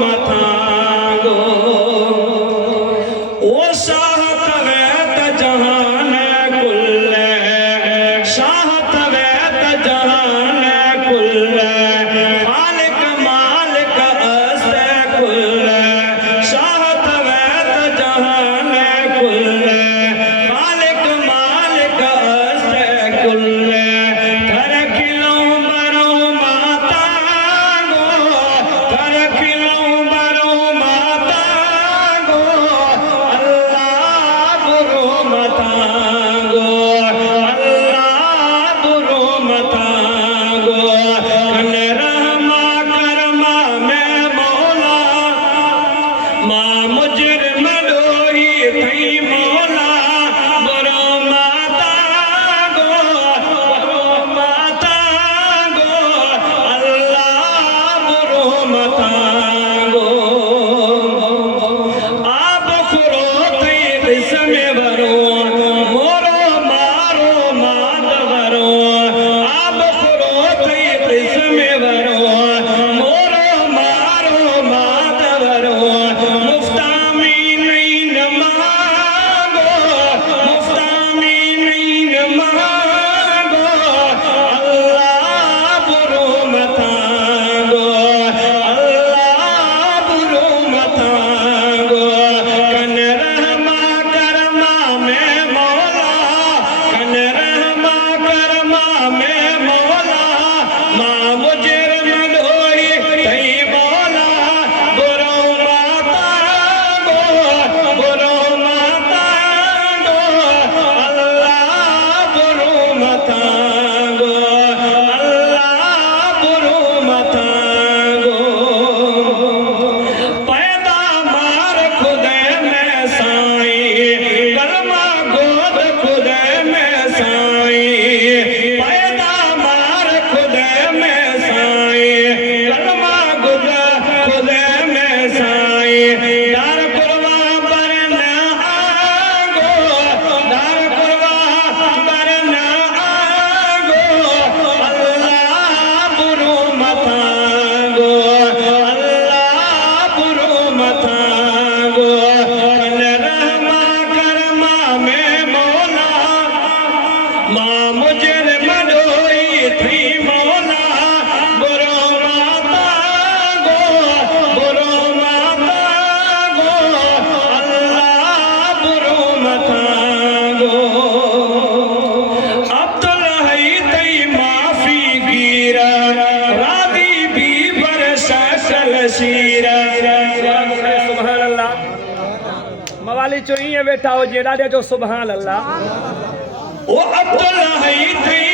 मथांगो ओ शाह तवैत जहान कुल शाह तवैत जहान कुल मालिक मालिक अस्ते कुल शाह तवैत जहान कुल मालिक मालिक अस्ते कुल धर किलो बरो मातांगो धर किलो बरो मातांगो अल्लाह बुरो मतांगो अल्लाह बुरो मतांगो कन रहमा करमा में मौला मां मुजरिम लोही थई मौला बुरो मातांगो अल्लाह बुरो मतांगो आप खुरो थई इसम वरो मोरो मारो माद वरो आप खुरो थई इसम वरो मोरो मारो माद वरो मुफ्तामी नहीं न मांगो मुफ्तामी नहीं न मांगो अल्लाह बुरो मतांगो अल्लाह बुरो मतांगो कन रहमा करमा में मौला कन रहमा करमा में मौला मां मुजरिम लोही थई मौला बुरो मातांगो अल्लाह बुरो मतांगो अल्लाह बुरो मतांगो पैदा मार खुदे में साईं कलमा गोद खुदे में साईं पैदा मार खुदे में साईं कलमा गोद खुदे में साईं दार कुरवा पर न आगो दार कुरवा पर न आगो अल्लाह बुरो मतांगो अल्लाह बुरो मतांगो कन रहमा करमा में मौला मां मुजरिम लोही थी मौला बुरो मातांगो अल्लाह बुरो मतांगो अब्दुल हई तई माफी गिरा रादी भी पर शल शीरा सुभान अल्लाह मवाली चोई बेटा हो जेड़ा दे जो सुभान अल्लाह ओ अब्दुल हई थई